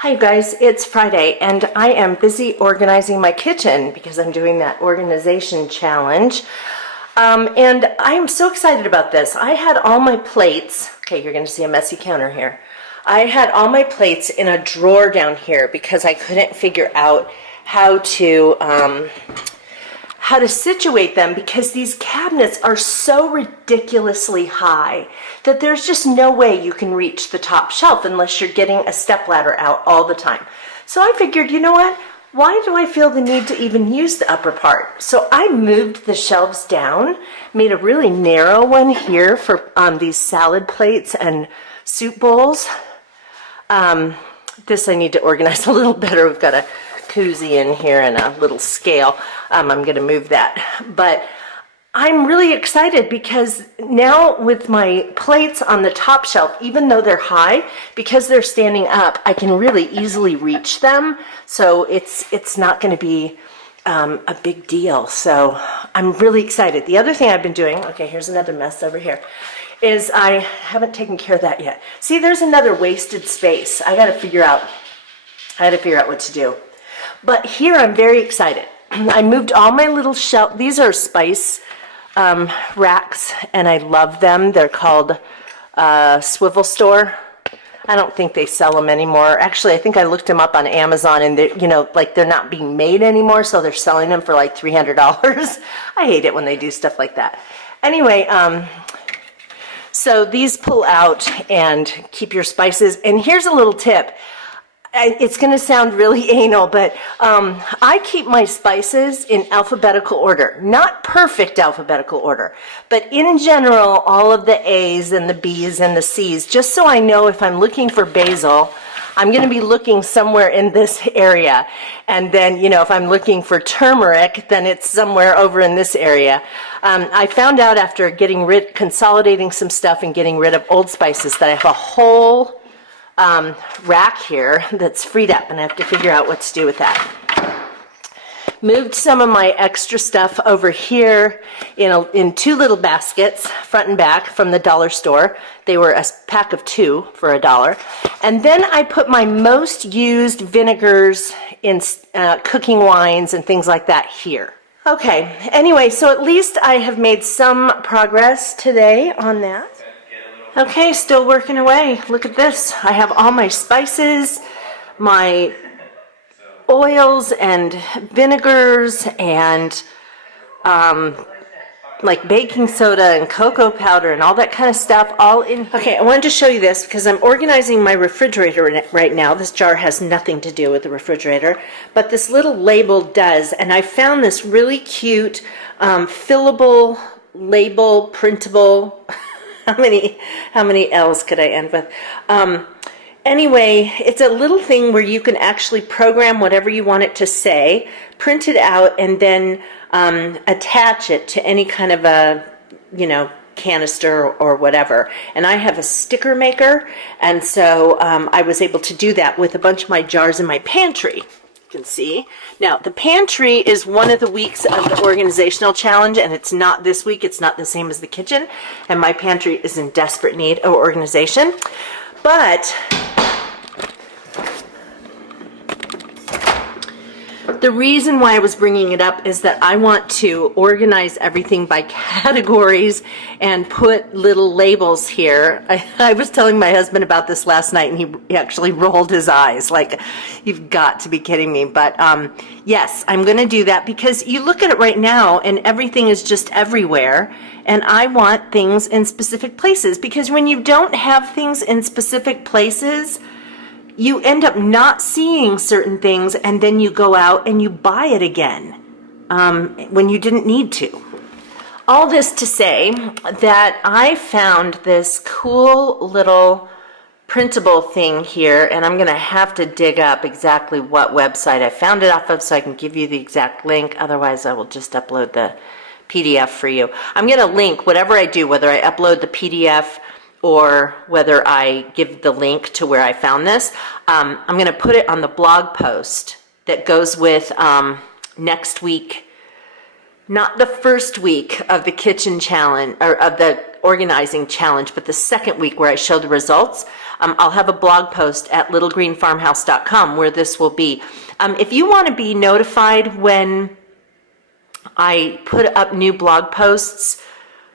Hi you guys, it's Friday and I am busy organizing my kitchen because I'm doing that organization challenge. And I'm so excited about this. I had all my plates, okay, you're gonna see a messy counter here. I had all my plates in a drawer down here because I couldn't figure out how to situate them because these cabinets are so ridiculously high that there's just no way you can reach the top shelf unless you're getting a stepladder out all the time. So I figured, you know what? Why do I feel the need to even use the upper part? So I moved the shelves down, made a really narrow one here for these salad plates and soup bowls. This I need to organize a little better. We've got a koozie in here and a little scale. I'm going to move that. But I'm really excited because now with my plates on the top shelf, even though they're high, because they're standing up, I can really easily reach them. So it's not going to be a big deal. So I'm really excited. The other thing I've been doing, okay, here's another mess over here, is I haven't taken care of that yet. See, there's another wasted space. I got to figure out what to do. But here I'm very excited. I moved all my little shelf. These are spice racks, and I love them. They're called Swivel Store. I don't think they sell them anymore. Actually, I think I looked them up on Amazon, and they, they're not being made anymore, so they're selling them for like $300. I hate it when they do stuff like that. Anyway, so these pull out and keep your spices. And here's a little tip. It's going to sound really anal, but I keep my spices in alphabetical order. Not perfect alphabetical order, but in general, all of the A's and the B's and the C's, just so I know if I'm looking for basil, I'm going to be looking somewhere in this area. And then, if I'm looking for turmeric, then it's somewhere over in this area. I found out after consolidating some stuff and getting rid of old spices that I have a whole rack here that's freed up, and I have to figure out what to do with that. Moved some of my extra stuff over here in two little baskets, front and back, from the dollar store. They were a pack of 2 for $1. And then I put my most used vinegars in cooking wines and things like that here. Okay, anyway, so at least I have made some progress today on that. Okay, still working away. Look at this. I have all my spices, my oils and vinegars, and like baking soda and cocoa powder and all that kind of stuff all in. Okay, I wanted to show you this because I'm organizing my refrigerator right now. This jar has nothing to do with the refrigerator, but this little label does. And I found this really cute fillable label, printable. How many L's could I end with? Anyway, it's a little thing where you can actually program whatever you want it to say, print it out, and then attach it to any kind of a, canister or whatever. And I have a sticker maker, and so I was able to do that with a bunch of my jars in my pantry. Can see. Now, the pantry is one of the weeks of the organizational challenge, and it's not this week. It's not the same as the kitchen, and my pantry is in desperate need of organization. But the reason why I was bringing it up is that I want to organize everything by categories and put little labels here. I was telling my husband about this last night, and he actually rolled his eyes like, you've got to be kidding me. But yes, I'm going to do that because you look at it right now and everything is just everywhere. And I want things in specific places, because when you don't have things in specific places, you end up not seeing certain things, and then you go out and you buy it again when you didn't need to. All this to say that I found this cool little printable thing here, and I'm going to have to dig up exactly what website I found it off of so I can give you the exact link. Otherwise, I will just upload the PDF for you. I'm going to link whatever I do, whether I upload the PDF or whether I give the link to where I found this. I'm going to put it on the blog post that goes with next week, not the first week of the kitchen challenge or of the organizing challenge, but the second week where I show the results. I'll have a blog post at littlegreenfarmhouse.com where this will be. If you want to be notified when I put up new blog posts,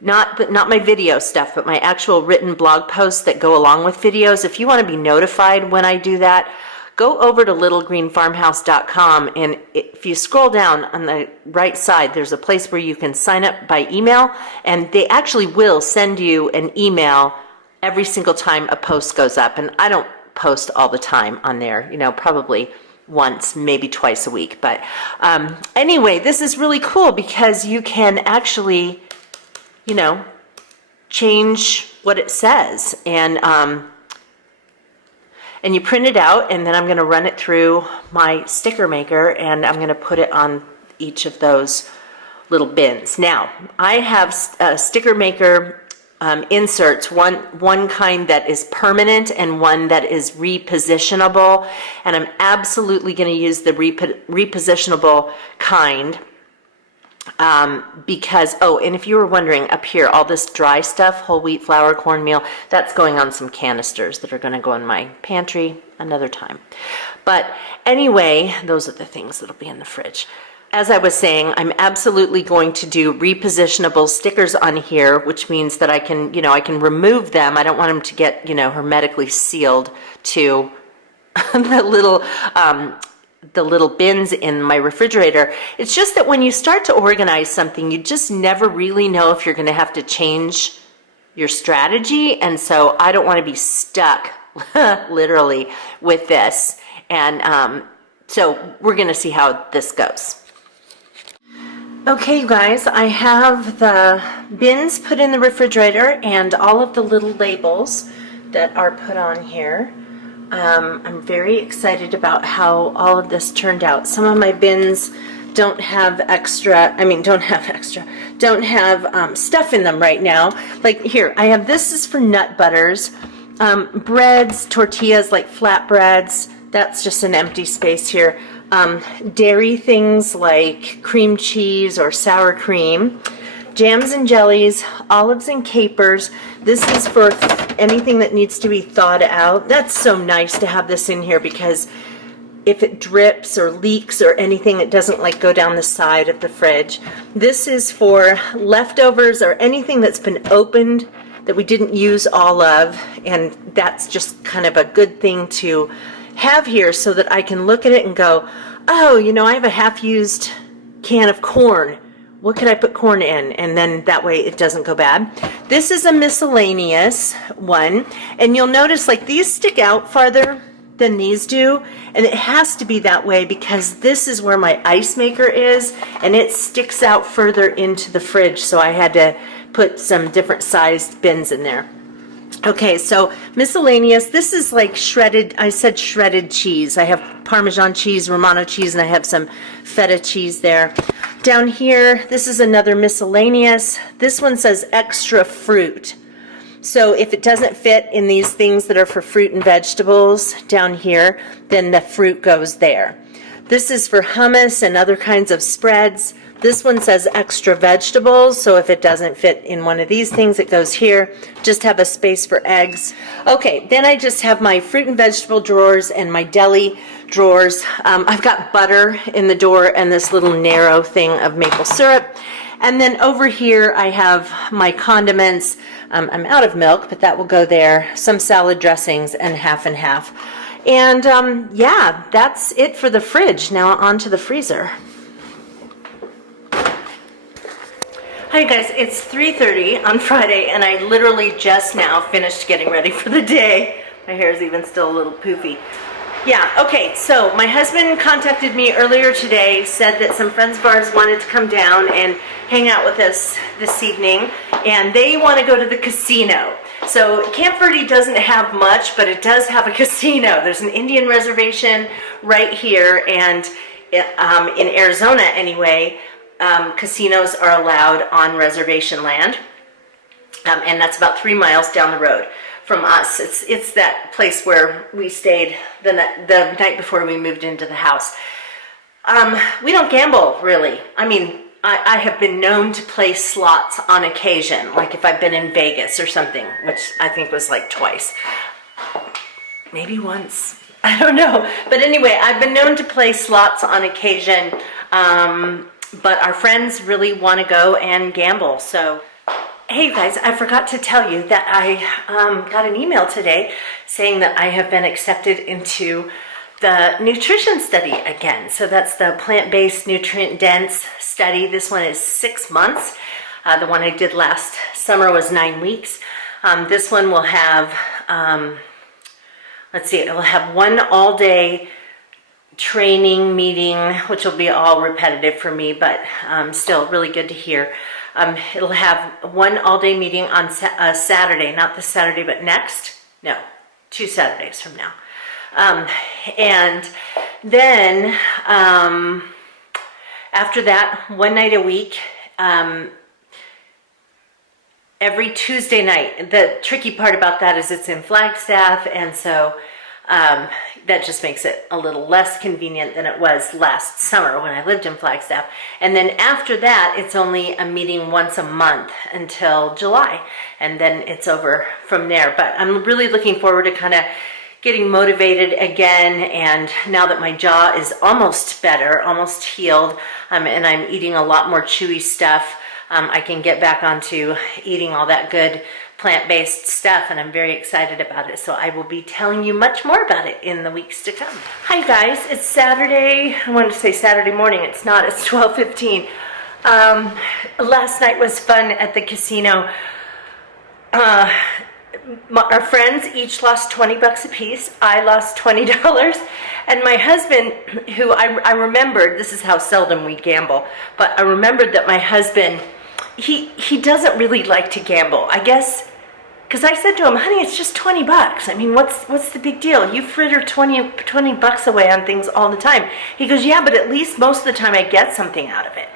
not my video stuff, but my actual written blog posts that go along with videos, if you want to be notified when I do that, go over to littlegreenfarmhouse.com, and if you scroll down on the right side, there's a place where you can sign up by email, and they actually will send you an email every single time a post goes up. And I don't post all the time on there, probably once, maybe twice a week. But anyway, this is really cool because you can actually, change what it says. And you print it out, and then I'm going to run it through my sticker maker, and I'm going to put it on each of those little bins. Now, I have sticker maker inserts, one kind that is permanent and one that is repositionable, and I'm absolutely going to use the repositionable kind. Because, and if you were wondering, up here, all this dry stuff, whole wheat flour, cornmeal, that's going on some canisters that are going to go in my pantry another time. But anyway, those are the things that'll be in the fridge. As I was saying, I'm absolutely going to do repositionable stickers on here, which means that I can, I can remove them. I don't want them to get, hermetically sealed to the little bins in my refrigerator. It's just that when you start to organize something, you just never really know if you're going to have to change your strategy. And so I don't want to be stuck literally with this. And so we're going to see how this goes. Okay, you guys, I have the bins put in the refrigerator and all of the little labels that are put on here. I'm very excited about how all of this turned out. Some of my bins don't have stuff in them right now. Like here, I have, this is for nut butters, breads, tortillas, like flatbreads. That's just an empty space here. Dairy things like cream cheese or sour cream. Jams and jellies, olives and capers. This is for anything that needs to be thawed out. That's so nice to have this in here because if it drips or leaks or anything, it doesn't like go down the side of the fridge. This is for leftovers or anything that's been opened that we didn't use all of, and that's just kind of a good thing to have here so that I can look at it and go, oh, I have a half-used can of corn. What could I put corn in? And then that way it doesn't go bad. This is a miscellaneous one. And you'll notice like these stick out farther than these do. And it has to be that way because this is where my ice maker is. And it sticks out further into the fridge. So I had to put some different sized bins in there. Okay, so miscellaneous, this is like shredded, I said shredded cheese. I have Parmesan cheese, Romano cheese, and I have some feta cheese there. Down here, this is another miscellaneous. This one says extra fruit. So if it doesn't fit in these things that are for fruit and vegetables down here, then the fruit goes there. This is for hummus and other kinds of spreads. This one says extra vegetables, so if it doesn't fit in one of these things, it goes here. Just have a space for eggs. Okay, then I just have my fruit and vegetable drawers and my deli drawers. I've got butter in the door and this little narrow thing of maple syrup. And then over here I have my condiments. I'm out of milk, but that will go there. Some salad dressings and half. And yeah, that's it for the fridge. Now on to the freezer. Hi guys, it's 3:30 on Friday and I literally just now finished getting ready for the day. My hair is even still a little poofy. Yeah, okay, so my husband contacted me earlier today, said that some friends of ours wanted to come down and hang out with us this evening, and they want to go to the casino. So Camp Verde doesn't have much, but it does have a casino. There's an Indian reservation right here, and in Arizona anyway, casinos are allowed on reservation land, and that's about 3 miles down the road from us. It's that place where we stayed the night before we moved into the house. We don't gamble, really. I mean, I have been known to play slots on occasion, like if I've been in Vegas or something, which I think was like twice. maybe once. I don't know. But anyway, I've been known to play slots on occasion, but our friends really want to go and gamble. So, hey guys, I forgot to tell you that I got an email today saying that I have been accepted into the nutrition study again. So that's the plant-based, nutrient-dense study. This one is 6 months. The one I did last summer was 9 weeks. This one will have, let's see, it will have one all-day training meeting, which will be all repetitive for me, but still really good to hear. It'll have one all-day meeting on Saturday, not this Saturday, but next. No, 2 Saturdays from now. And then after that, one night a week, every Tuesday night. The tricky part about that is it's in Flagstaff, and so that just makes it a little less convenient than it was last summer when I lived in Flagstaff. And then after that, it's only a meeting once a month until July, and then it's over from there. But I'm really looking forward to kind of getting motivated again, and now that my jaw is almost better, almost healed, and I'm eating a lot more chewy stuff, I can get back onto eating all that good plant-based stuff, and I'm very excited about it. So I will be telling you much more about it in the weeks to come. Hi guys, it's Saturday. I wanted to say Saturday morning. It's not. It's 12:15. Last night was fun at the casino. Our friends each lost 20 bucks a piece. I lost $20. And my husband, who I remembered, this is how seldom we gamble, but I remembered that my husband, he doesn't really like to gamble. I guess, because I said to him, honey, it's just 20 bucks. I mean, what's the big deal? You fritter 20 bucks away on things all the time. He goes, yeah, but at least most of the time I get something out of it.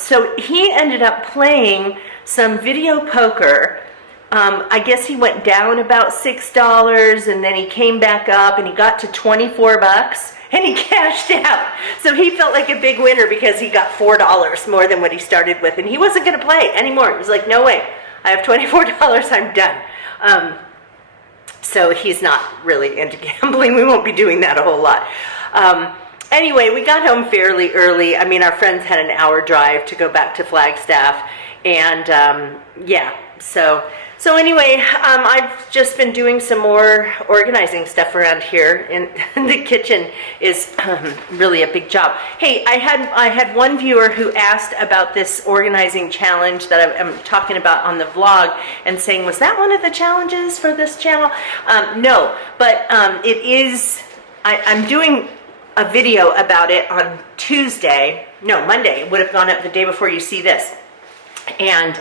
So he ended up playing some video poker. I guess he went down about $6, and then he came back up and he got to 24 bucks and he cashed out. So he felt like a big winner because he got $4 more than what he started with, and he wasn't going to play anymore. He was like, no way, I have $24, I'm done. So he's not really into gambling. We won't be doing that a whole lot. Anyway, we got home fairly early. I mean, our friends had an hour drive to go back to Flagstaff, and yeah, so anyway, I've just been doing some more organizing stuff around here, and the kitchen is really a big job. Hey, I had one viewer who asked about this organizing challenge that I'm talking about on the vlog, and saying, was that one of the challenges for this channel? No, but it is. I'm doing a video about it on Monday. It would have gone up the day before you see this, and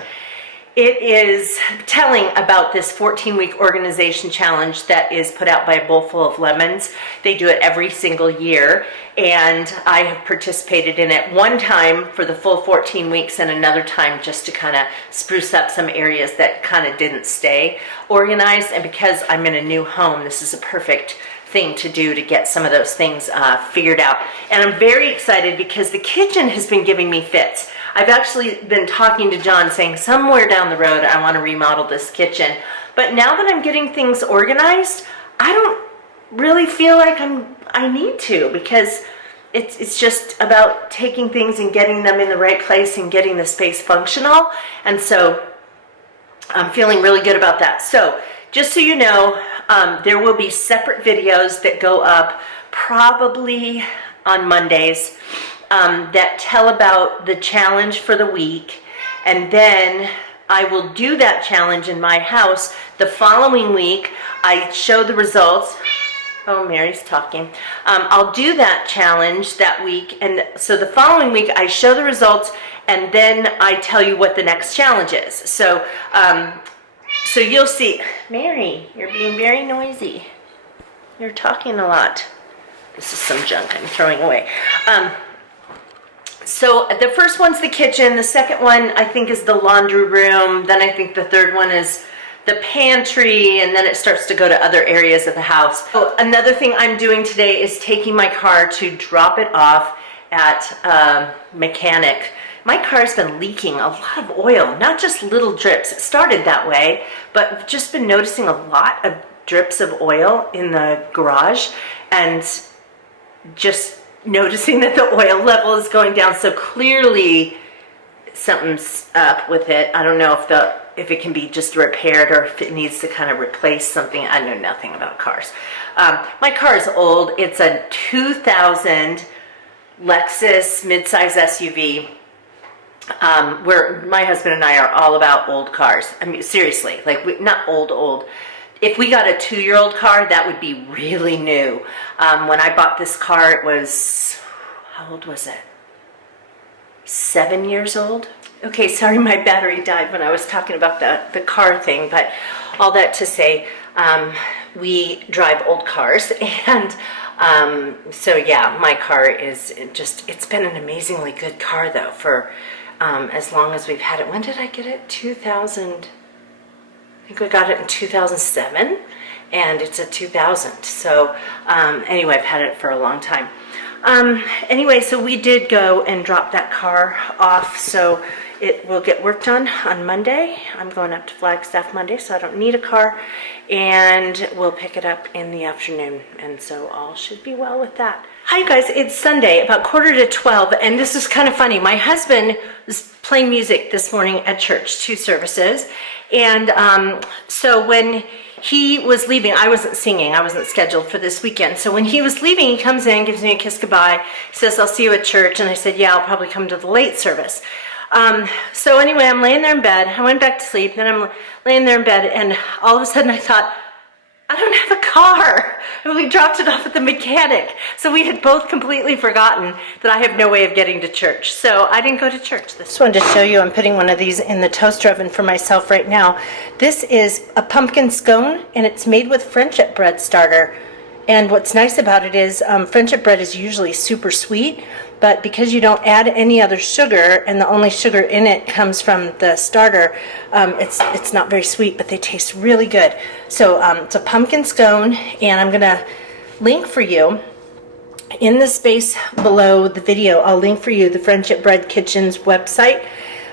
it is telling about this 14-week organization challenge that is put out by a Bowl Full of Lemons. They do it every single year, and I have participated in it one time for the full 14 weeks and another time just to kind of spruce up some areas that kind of didn't stay organized. And because I'm in a new home, this is a perfect thing to do to get some of those things figured out. And I'm very excited because the kitchen has been giving me fits. I've actually been talking to John, saying somewhere down the road I want to remodel this kitchen. But now that I'm getting things organized, I don't really feel like I need to, because it's just about taking things and getting them in the right place and getting the space functional. And so I'm feeling really good about that. So just so you know, there will be separate videos that go up probably on Mondays that tell about the challenge for the week, and then I will do that challenge in my house. The following week, I show the results. Oh, Mary's talking. I'll do that challenge that week, and so the following week, I show the results, and then I tell you what the next challenge is. So, so you'll see. Mary, you're being very noisy. You're talking a lot. This is some junk I'm throwing away. So the first one's the kitchen. The second one, I think, is the laundry room. Then I think the third one is the pantry, and then it starts to go to other areas of the house. So another thing I'm doing today is taking my car to drop it off at a mechanic. My car's been leaking a lot of oil, not just little drips. It started that way, but I've just been noticing a lot of drips of oil in the garage, and just noticing that the oil level is going down. So clearly something's up with it. I don't know if it can be just repaired or if it needs to kind of replace something. I know nothing about cars. My car is old. It's a 2000 Lexus midsize SUV. Where my husband and I are all about old cars. I mean, seriously, like not old. If we got a 2-year-old car, that would be really new. When I bought this car, it was, how old was it? 7 years old? Okay, sorry my battery died when I was talking about the car thing, but all that to say, we drive old cars, and so yeah, my car is just, it's been an amazingly good car though, for as long as we've had it. When did I get it? 2000, I think we got it in 2007, and it's a 2000. So anyway, I've had it for a long time. Anyway, so we did go and drop that car off, so it will get worked on Monday. I'm going up to Flagstaff Monday, so I don't need a car, and we'll pick it up in the afternoon, and so all should be well with that. Hi guys, it's Sunday, about 11:45, and this is kind of funny. My husband was playing music this morning at church, 2 services, and so when he was leaving, I wasn't singing, I wasn't scheduled for this weekend, so when he was leaving, he comes in, gives me a kiss goodbye, he says, I'll see you at church, and I said, yeah, I'll probably come to the late service. So anyway, I'm laying there in bed, I went back to sleep, then I'm laying there in bed, and all of a sudden I thought, I don't have a car. We dropped it off at the mechanic. So we had both completely forgotten that I have no way of getting to church. So I didn't go to church. Just wanted to show you, I'm putting one of these in the toaster oven for myself right now. This is a pumpkin scone, and it's made with friendship bread starter. And what's nice about it is friendship bread is usually super sweet, but because you don't add any other sugar, and the only sugar in it comes from the starter, it's not very sweet, but they taste really good. So it's a pumpkin scone, and I'm gonna link for you in the space below the video. I'll link for you the Friendship Bread Kitchen's website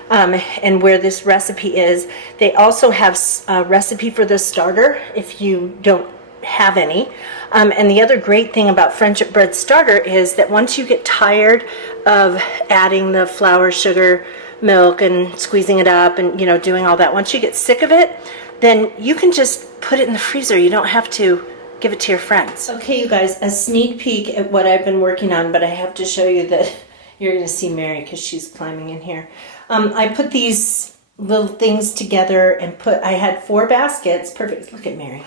and where this recipe is. They also have a recipe for the starter if you don't have any. And the other great thing about Friendship Bread Starter is that once you get tired of adding the flour, sugar, milk, and squeezing it up and, you know, doing all that, once you get sick of it, then you can just put it in the freezer. You don't have to give it to your friends. Okay, you guys, a sneak peek at what I've been working on, but I have to show you that you're going to see Mary because she's climbing in here. I put these little things together and I had 4 baskets. Perfect. Look at Mary.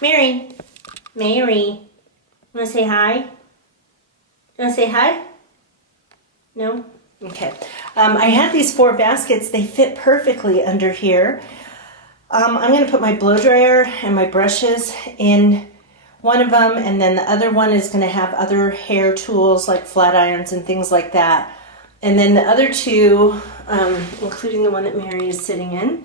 Mary, you want to say hi? You want to say hi? No? Okay. I had these 4 baskets. They fit perfectly under here. I'm going to put my blow dryer and my brushes in one of them, and then the other one is going to have other hair tools like flat irons and things like that. And then the other 2, including the one that Mary is sitting in,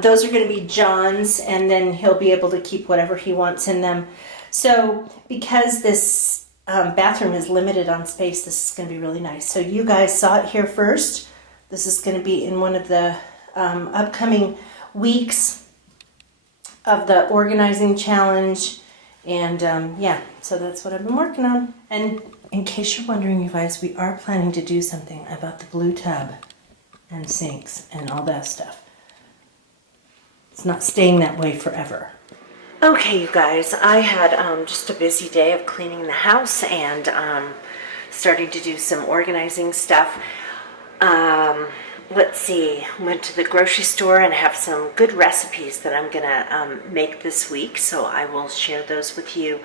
those are going to be John's, and then he'll be able to keep whatever he wants in them. So because this bathroom is limited on space, this is going to be really nice. So you guys saw it here first. This is going to be in one of the upcoming weeks of the organizing challenge. And yeah, so that's what I've been working on. And in case you're wondering, you guys, we are planning to do something about the blue tub and sinks and all that stuff. It's not staying that way forever. Okay, you guys, I had just a busy day of cleaning the house and starting to do some organizing stuff. Let's see, went to the grocery store and have some good recipes that I'm gonna make this week, so I will share those with you.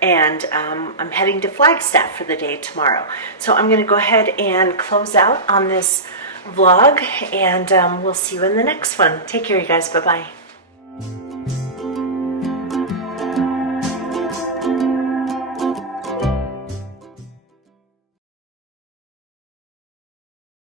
And I'm heading to Flagstaff for the day tomorrow. So I'm gonna go ahead and close out on this vlog, and we'll see you in the next one. Take care, you guys. Bye-bye.